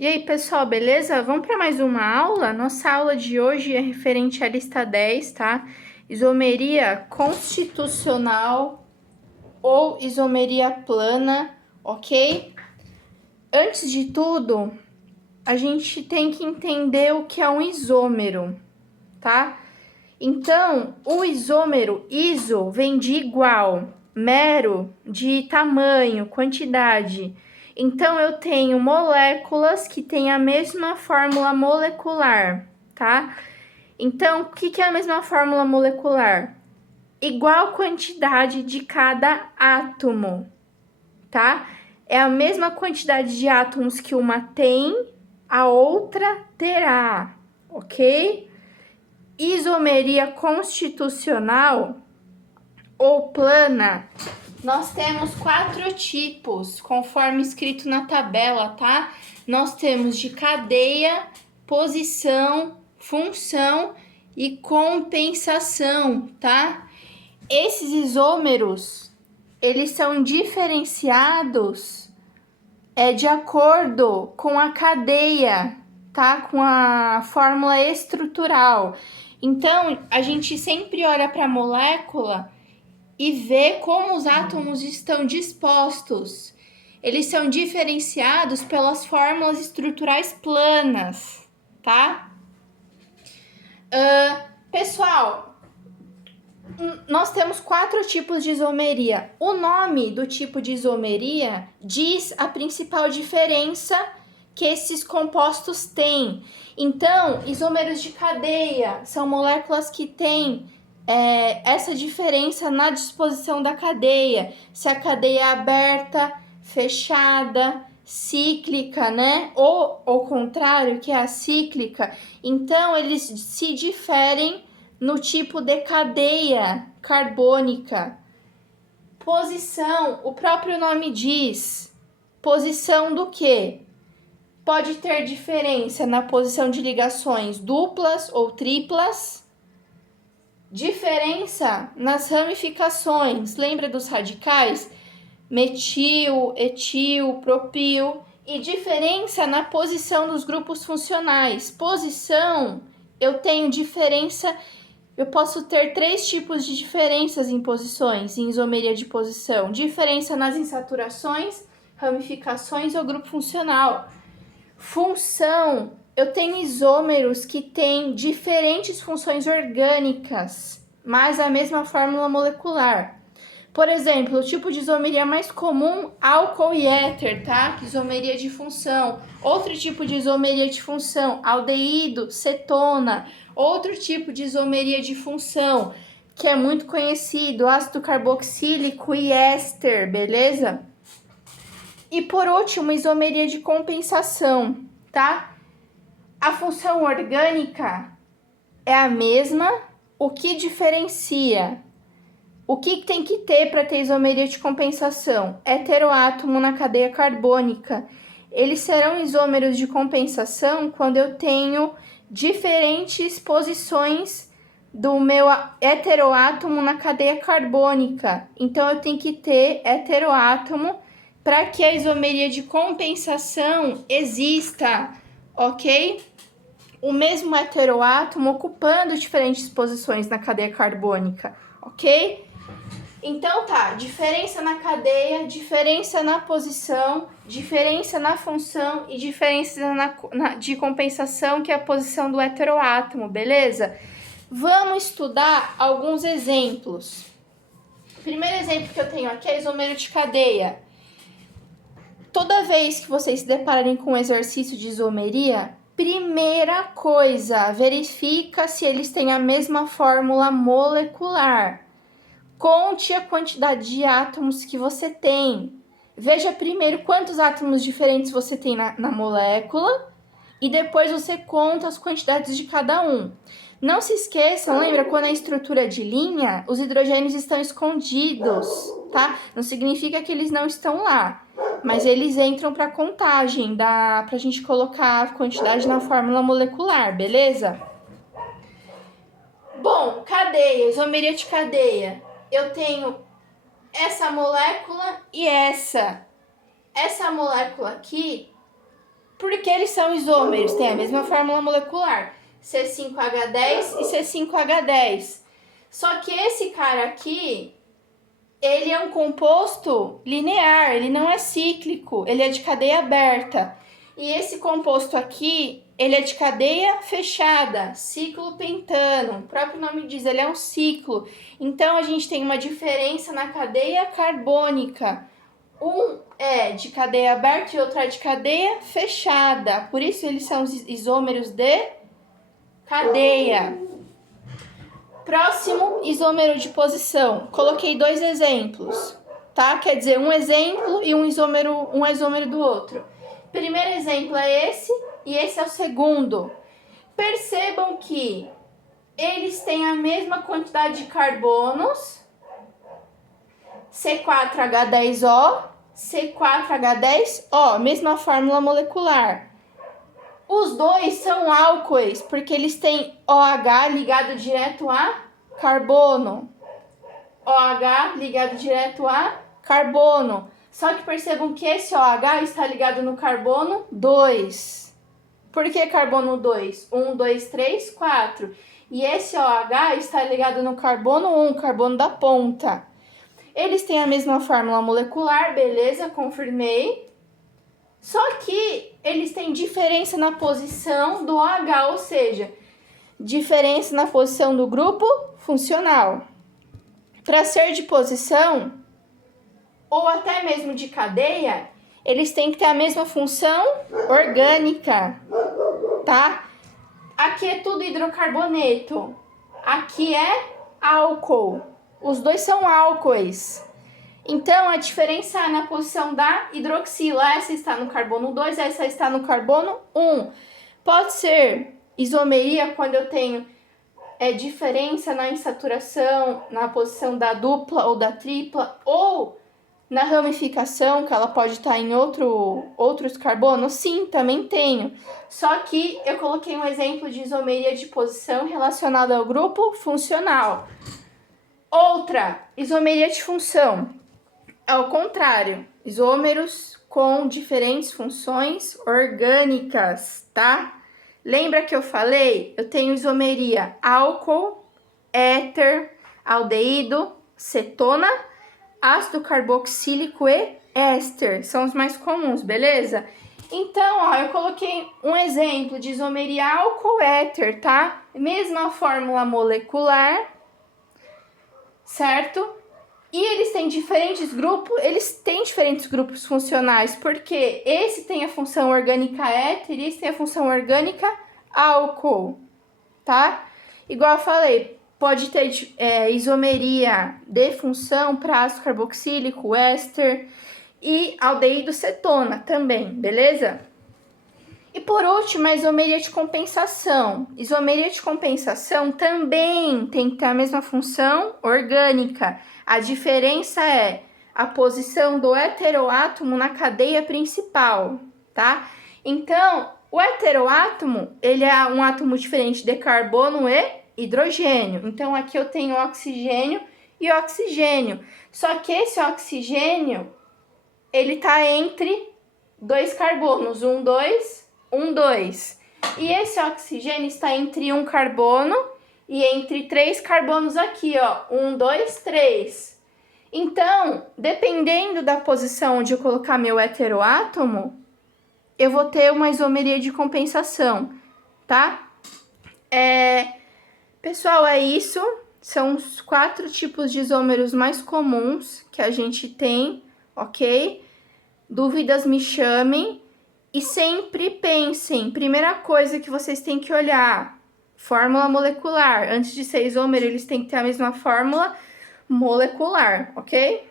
E aí, pessoal, beleza? Vamos para mais uma aula? Nossa aula de hoje é referente à lista 10, tá? Isomeria constitucional ou isomeria plana, ok? Antes de tudo, a gente tem que entender o que é um isômero, tá? Então, o isômero, iso, vem de igual, mero, de tamanho, quantidade. Então, eu tenho moléculas que têm a mesma fórmula molecular, tá? Então, o que é a mesma fórmula molecular? Igual quantidade de cada átomo, tá? É a mesma quantidade de átomos que uma tem, a outra terá, ok? Isomeria constitucional ou plana, nós temos 4 tipos, conforme escrito na tabela, tá? Nós temos de cadeia, posição, função e compensação, tá? Esses isômeros, eles são diferenciados de acordo com a cadeia, tá? Com a fórmula estrutural. Então, a gente sempre olha para a molécula e vê como os átomos estão dispostos. Eles são diferenciados pelas fórmulas estruturais planas, tá? Pessoal, nós temos 4 tipos de isomeria. O nome do tipo de isomeria diz a principal diferença que esses compostos têm. Então, isômeros de cadeia são moléculas que têm essa diferença na disposição da cadeia. Se a cadeia é aberta, fechada, cíclica, né? Ou ao contrário, que é acíclica. Então, eles se diferem no tipo de cadeia carbônica. Posição, o próprio nome diz. Posição do quê? Pode ter diferença na posição de ligações duplas ou triplas. Diferença nas ramificações. Lembra dos radicais? Metil, etil, propil. E diferença na posição dos grupos funcionais. Posição, eu tenho diferença. Eu posso ter 3 tipos de diferenças em posições, em isomeria de posição. Diferença nas insaturações, ramificações ou grupo funcional. Função, eu tenho isômeros que têm diferentes funções orgânicas, mas a mesma fórmula molecular. Por exemplo, o tipo de isomeria mais comum, álcool e éter, tá? Isomeria de função. Outro tipo de isomeria de função, aldeído, cetona. Outro tipo de isomeria de função, que é muito conhecido, ácido carboxílico e éster, beleza? E por último, isomeria de compensação, tá? A função orgânica é a mesma, o que diferencia? O que tem que ter para ter isomeria de compensação? Heteroátomo na cadeia carbônica. Eles serão isômeros de compensação quando eu tenho diferentes posições do meu heteroátomo na cadeia carbônica. Então, eu tenho que ter heteroátomo para que a isomeria de compensação exista, ok? O mesmo heteroátomo ocupando diferentes posições na cadeia carbônica, ok? Então tá, diferença na cadeia, diferença na posição, diferença na função e diferença de compensação, que é a posição do heteroátomo, beleza? Vamos estudar alguns exemplos. O primeiro exemplo que eu tenho aqui é isomero de cadeia. Toda vez que vocês se depararem com um exercício de isomeria, primeira coisa, verifica se eles têm a mesma fórmula molecular. Conte a quantidade de átomos que você tem. Veja primeiro quantos átomos diferentes você tem na molécula e depois você conta as quantidades de cada um. Não se esqueçam, lembra, quando a estrutura de linha, os hidrogênios estão escondidos, tá? Não significa que eles não estão lá, mas eles entram para contagem, para a gente colocar a quantidade na fórmula molecular, beleza? Bom, cadeia, isomeria de cadeia. Eu tenho essa molécula e essa. Essa molécula aqui Porque eles são isômeros, tem a mesma fórmula molecular, C5H10 e C5H10. Só que esse cara aqui, ele é um composto linear, ele não é cíclico, ele é de cadeia aberta. E esse composto aqui, ele é de cadeia fechada, ciclo pentano. O próprio nome diz, ele é um ciclo. Então, a gente tem uma diferença na cadeia carbônica. Um é de cadeia aberta e outro é de cadeia fechada. Por isso, eles são isômeros de cadeia. Próximo isômero de posição. Coloquei 2 exemplos, tá? Quer dizer, um exemplo e um é isômero do outro. Primeiro exemplo é esse e esse é o segundo. Percebam que eles têm a mesma quantidade de carbonos, C4H10O, C4H10O, mesma fórmula molecular. Os dois são álcoois, porque eles têm OH ligado direto a carbono. OH ligado direto a carbono. Só que percebam que esse OH está ligado no carbono 2. Por que carbono 2? 1, 2, 3, 4. E esse OH está ligado no carbono 1, carbono da ponta. Eles têm a mesma fórmula molecular, beleza, confirmei. Só que eles têm diferença na posição do OH, ou seja, diferença na posição do grupo funcional. Para ser de posição, ou até mesmo de cadeia, eles têm que ter a mesma função orgânica, tá? Aqui é tudo hidrocarboneto, aqui é álcool. Os dois são álcoois. Então, a diferença é na posição da hidroxila. Essa está no carbono 2, essa está no carbono 1. Pode ser isomeria quando eu tenho diferença na insaturação, na posição da dupla ou da tripla, ou na ramificação, que ela pode estar em outros carbonos. Sim, também tenho. Só que eu coloquei um exemplo de isomeria de posição relacionada ao grupo funcional. Outra, isomeria de função. Ao contrário, isômeros com diferentes funções orgânicas, tá? Lembra que eu falei? Eu tenho isomeria álcool, éter, aldeído, cetona, ácido carboxílico e éster. São os mais comuns, beleza? Então, ó, eu coloquei um exemplo de isomeria álcool-éter, tá? Mesma fórmula molecular, certo? E eles têm diferentes grupos funcionais, porque esse tem a função orgânica éter e esse tem a função orgânica álcool, tá? Igual eu falei, pode ter isomeria de função para ácido carboxílico, éster e aldeído cetona também, beleza? E por último, a isomeria de compensação. Isomeria de compensação também tem que ter a mesma função orgânica. A diferença é a posição do heteroátomo na cadeia principal, tá? Então, o heteroátomo, ele é um átomo diferente de carbono e hidrogênio. Então, aqui eu tenho oxigênio e oxigênio. Só que esse oxigênio, ele tá entre 2 carbonos, 1, 2, 1, 2. E esse oxigênio está entre 1 carbono e entre 3 carbonos aqui, ó. 1, 2, 3. Então, dependendo da posição onde eu colocar meu heteroátomo, eu vou ter uma isomeria de compensação, tá? Pessoal, é isso. São os 4 tipos de isômeros mais comuns que a gente tem, ok? Dúvidas me chamem. E sempre pensem, primeira coisa que vocês têm que olhar, fórmula molecular. Antes de ser isômero, eles têm que ter a mesma fórmula molecular, ok?